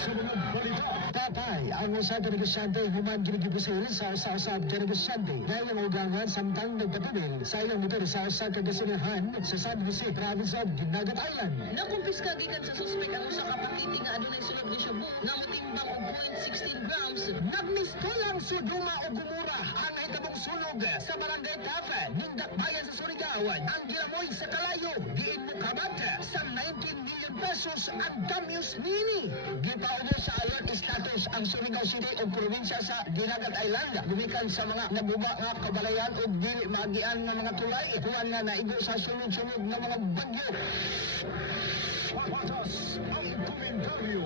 Sa mga balita, tatay, ang usa ka negosyante human ginigibusil sa usa-usab ka negosyante. Dahil ang ugangan samtang nagpatubil sa iyang motor sa usa ka gasinahan sa San Jose, province of Dinagat Island. Nakumpiska gikan sa suspek ang usa ka patiti nga adunay sulod nga shabu nga motimbang og 0.16 grams. Nagmistulang suduma o gumura ang hitabong sunog sa barangay Tafa, Nindakbayan sa Surigao. Ang gilamoy sa kalayo, diin mo kabat sa 19 million pesos ang Damius Mini. Gipaudo sa alert status ang Surigao City o probinsya sa Dinagat Island. Gumikan sa mga nabuba nga kabalayan o dili magian ng mga tulay. Kuwan na naigo sa sunod-sunod ng mga bagyo. Papatas ang komentaryo.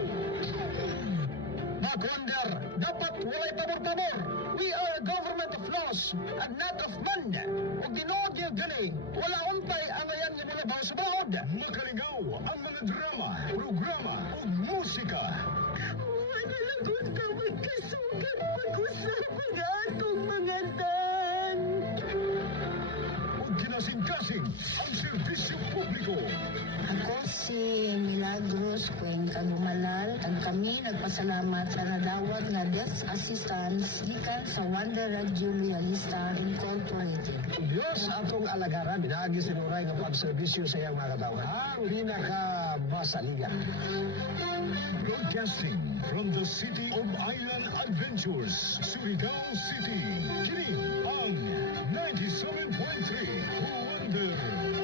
Wonder, dapat walay pabor-pabor. We are a government of laws and not of man. O ginood yung galing, wala umpay ang ayan yung mga bawas sa bahod. Makaligaw ang mga drama, programa o musika. Wala lagot ka magkasugat pag-usap nga atong mga dan. O kinasing-kasing ang serbisyo publiko. Ako si Milagros Cuenca Gumalal at kami nagpasalamat sa nadawat nga death assistance gikan sa Wonder Radio Loyalista Incorporated. Diyos atong alagaran, binagi sinuray ng pagserbisyo sa iyang mga katawan. Ang pinaka-masaliga. Broadcasting from the City of Island Adventures, Surigao City. Kini ang 97.3 Wonder